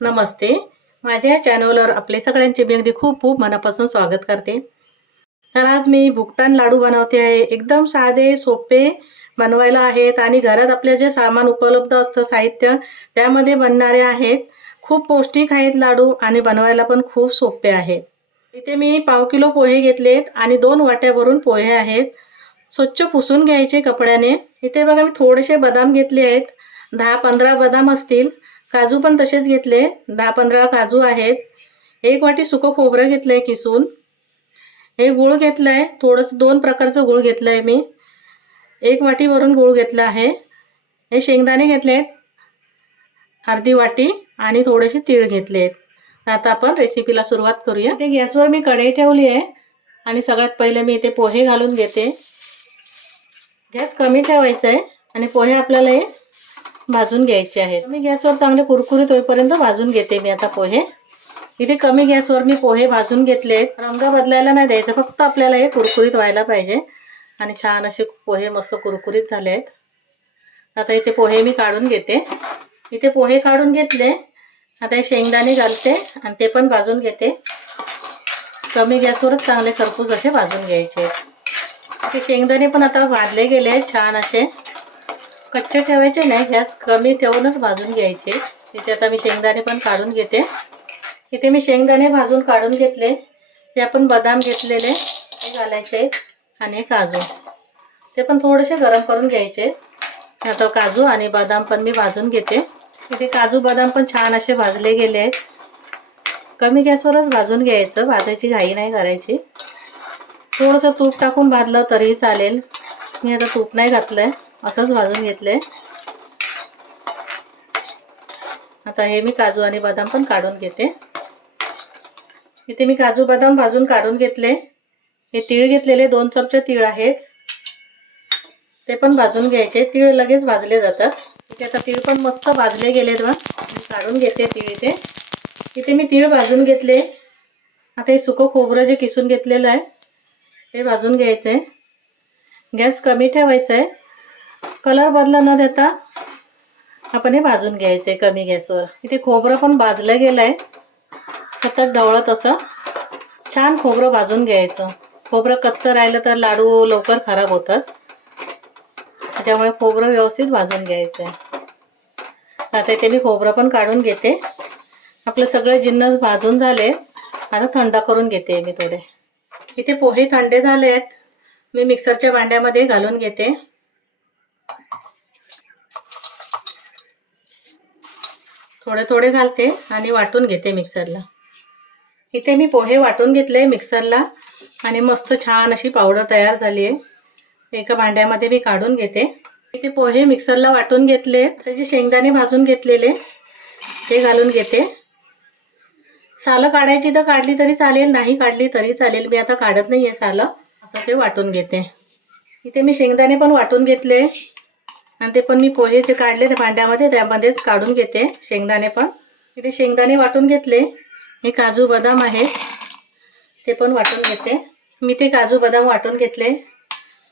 नमस्ते. माझ्या चॅनलवर आपले सगळ्यांचे मी अगदी खूप खूप मनापासून स्वागत करते. तर आज मी भुगतान लाडू बनवते आहे. एकदम साधे सोपे बनवायला आहेत आणि घरात आपल्या जे सामान उपलब्ध असतं साहित्य त्यामध्ये बनणारे आहेत. खूप पौष्टिक आहेत लाडू आणि बनवायला पण खूप सोपे आहेत. इथे मी पाव किलो पोहे घेतलेत आणि दोन वाट्यावरून पोहे आहेत. स्वच्छ पुसून घ्यायचे कपड्याने. इथे बघा मी थोडेसे बदाम घेतले आहेत. दहा पंधरा बदाम असतील. काजू पण तसेच घेतले. दहा पंधरा काजू आहेत. एक वाटी सुकं खोबरं घेतलं आहे किसून. हे गूळ घेतलं आहे थोडंसं दोन प्रकारचं गूळ घेतलं आहे मी. एक वाटीवरून गूळ घेतला आहे. हे शेंगदाणे घेतले आहेत अर्धी वाटी आणि थोडेसे तीळ घेतले आहेत आता आपण रेसिपीला सुरुवात करूया. ते गॅसवर मी कढई ठेवली आहे. आणि सगळ्यात पहिले मी इथे पोहे घालून घेते. गॅस कमी ठेवायचा आहे आणि पोहे आपल्याला हे भाजून घ्यायचे आहेत. मी गॅसवर चांगले कुरकुरीत होईपर्यंत भाजून घेते मी आता पोहे. इथे कमी गॅसवर मी पोहे भाजून घेतले आहेत. रंग बदलायला नाही द्यायचं फक्त आपल्याला हे कुरकुरीत व्हायला पाहिजे. आणि छान असे पोहे मस्त कुरकुरीत झाले आहेत. आता इथे पोहे मी काढून घेते. इथे पोहे काढून घेतले. आता हे शेंगदाणे घालते आणि ते पण भाजून घेते. कमी गॅसवरच चांगले खरपूस असे भाजून घ्यायचे ते शेंगदाणे पण आता भाजले गेले छान असे. कच्चे ठेवायचे नाही गॅस कमी ठेवूनच भाजून घ्यायचे. तिथे आता मी शेंगदाणे पण काढून घेते. इथे मी शेंगदाणे भाजून काढून घेतले. ते आपण बदाम घेतलेले हे घालायचे आणि काजू. ते पण थोडेसे गरम करून घ्यायचे. आता काजू आणि बदाम पण मी भाजून घेते. इथे काजू बदाम पण छान असे भाजले गेले आहेत. कमी गॅसवरच भाजून घ्यायचं भाजायची घाई नाही करायची. थोडंसं तूप टाकून भाजलं तरीही चालेल. मी आता तूप नाही घातलं आहे असंच भाजून घेतले आता हे मी काजू आणि बदाम पण काढून घेते. इथे मी काजू बदाम भाजून काढून घेतले. हे तीळ घेतलेले दोन चमचे तीळ आहेत. ते पण भाजून घ्यायचे. तीळ लगेच भाजले जातात. इथे आता तीळ पण मस्त भाजले गेले बा मी काढून घेते तीळ इथे. इथे मी तीळ भाजून घेतले. आता हे सुकं खोबरं जे किसून घेतलेलं आहे ते भाजून घ्यायचं आहे गॅस कमी ठेवायचा आहे कलर बदला न देता आपण हे भाजून घ्यायचं आहे कमी गॅसवर. इथे खोबरं पण भाजलं गेलं आहे सतत ढवळत असं. छान खोबरं भाजून घ्यायचं. खोबरं कच्चं राहिलं तर लाडू लवकर खराब होतात. त्याच्यामुळे खोबरं व्यवस्थित भाजून घ्यायचं आहे आता इथे मी खोबरं पण काढून घेते. आपले सगळे जिन्नस भाजून झाले. आता थंड करून घेते मी थोडे. इथे पोहे थंडे झाले आहेत मी मिक्सरच्या भांड्यामध्ये घालून घेते. थोडे थोडे घालते आणि वाटून घेते मिक्सरला. इथे मी पोहे वाटून घेतले मिक्सरला आणि मस्त छान अशी पावडर तयार झाली आहे. एका भांड्यामध्ये मी काढून घेते. इथे पोहे मिक्सरला वाटून घेतले त्याचे शेंगदाणे भाजून घेतलेले ते घालून घेते. सालं काढायची तर काढली तरी चालेल नाही काढली तरी चालेल. मी आता काढत नाही आहे सालं असं ते वाटून घेते. इथे मी शेंगदाणे पण वाटून घेतले. आणि ते पण मी पोहे जे काढले ते भांड्यामध्ये त्यामध्येच काढून घेते. शेंगदाणे पण. इथे शेंगदाणे वाटून घेतले. हे काजू बदाम आहेत. ते पण वाटून घेते. मी ते काजू बदाम वाटून घेतले.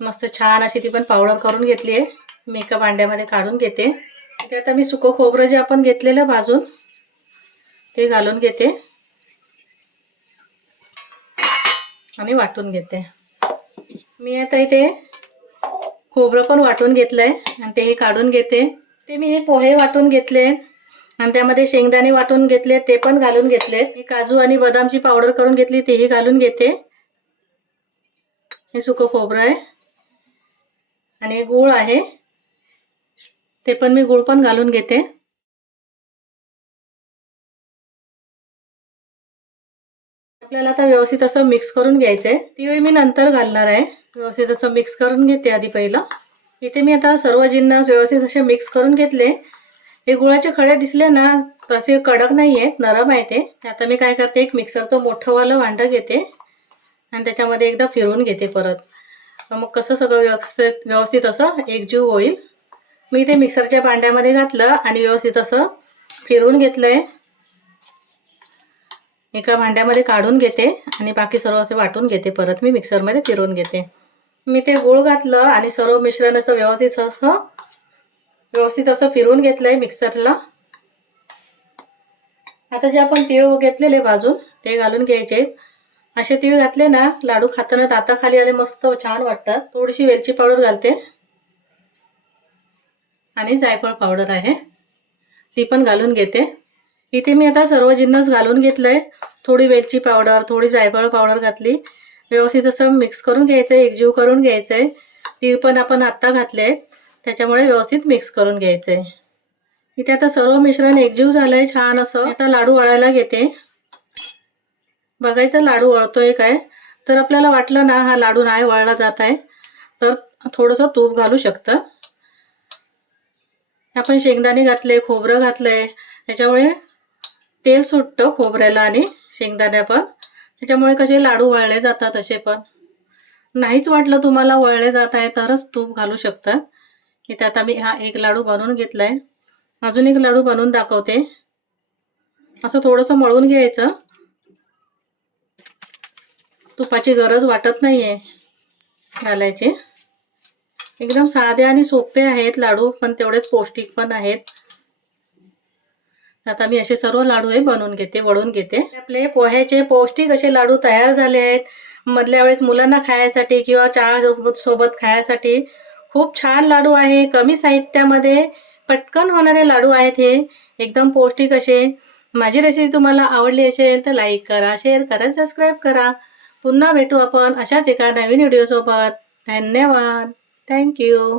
मस्त छान अशी ती पण पावडर करून घेतली आहे. मी एका भांड्यामध्ये काढून घेते. ते आता मी सुकं खोबरं जे आपण घेतलेलं भाजून ते घालून घेते. आणि वाटून घेते. मी आता इथे खोबरं पण वाटून घेतलं आहे आणि तेही काढून घेते. ते मी हे पोहे वाटून घेतले आणि त्यामध्ये शेंगदाणे वाटून घेतले ते पण घालून घेतले. मी काजू आणि बदामची पावडर करून घेतली तेही घालून घेते. हे सुकं खोबरं आहे. आणि हे गूळ आहे. ते पण मी गूळ पण घालून घेते. आपल्याला आता व्यवस्थित असं मिक्स करून घ्यायचं आहे तीळ मी नंतर घालणार आहे. व्यवस्थित असं मिक्स करून घेते आधी पहिलं. इथे मी आता सर्व जिन्नस व्यवस्थित असे मिक्स करून घेतले. हे गुळाचे खडे दिसले ना तसे कडक नाही आहेत नरम आहे ते. आता मी काय करते एक मिक्सरचं मोठंवालं भांडं घेते. आणि त्याच्यामध्ये एकदा फिरवून घेते परत. मग कसं सगळं व्यवस्थित व्यवस्थित असं एकजीव होईल. मी ते मिक्सरच्या भांड्यामध्ये घातलं आणि व्यवस्थित असं फिरवून घेतलं आहे एका भांड्यामध्ये काढून घेते आणि बाकी सर्व असे वाटून घेते परत मी मिक्सरमध्ये फिरवून घेते. मी ते गूळ घातलं आणि सर्व मिश्रण असं व्यवस्थित असं व्यवस्थित असं फिरवून घेतलं आहे मिक्सरला. आता जे आपण तीळ घेतलेले भाजून ते घालून घ्यायचे. आहेत असे तीळ घातले ना लाडू खाताना दाताखाली आले मस्त छान वाटतात. थोडीशी वेलची पावडर घालते. आणि जायफळ पावडर आहे. ती पण घालून घेते. इथे मी आता सर्व जिन्नस घालून घेतलं आहे थोडी वेलची पावडर थोडी जायफळ पावडर घातली. व्यवस्थित असं मिक्स करून घ्यायचं आहे एकजीव करून घ्यायचं आहे तीळ पण आपण आत्ता घातले आहेत त्याच्यामुळे व्यवस्थित मिक्स करून घ्यायचं आहे इथे आता सर्व मिश्रण एकजीव झालं आहे छान असं. आता लाडू वळायला घेते. बघायचं लाडू वळतोय काय? तर आपल्याला वाटलं ना हा लाडू नाही वळला जात आहे. तर थोडंसं तूप घालू शकतं. आपण शेंगदाणे घातले खोबरं घातलंय. त्याच्यामुळे तेल सुटतं खोबऱ्याला आणि शेंगदाण्या पण त्याच्यामुळे कसे लाडू वळले जातात असे पण. नाहीच वाटलं तुम्हाला वळले जात आहे तरच तूप घालू शकता इथे आता मी हा एक लाडू बनवून घेतलाय. अजून एक लाडू बनवून दाखवते. असं थोडंसं मळून घ्यायचं. तुपाची गरज वाटत नाही आहे घालायची. एकदम साधे आणि सोपे आहेत लाडू पण तेवढेच पौष्टिक पण आहेत. आता मी असे सर्व लाडू हे बनवून घेते वळून घेते. आपले पोह्याचे पौष्टिक असे लाडू तयार झाले आहेत. मधल्या वेळेस मुलांना खायसाठी किंवा चहा सोबत सोबत खायसाठी खूप छान लाडू आहे. कमी साहित्यामध्ये पटकन होणारे लाडू आहेत हे. एकदम पौष्टिक असे. माझी रेसिपी तुम्हाला आवडली असेल तर लाईक करा शेअर करा सबस्क्राईब करा. पुन्हा भेटू आपण अशाच एका नवीन व्हिडिओसोबत धन्यवाद. थँक्यू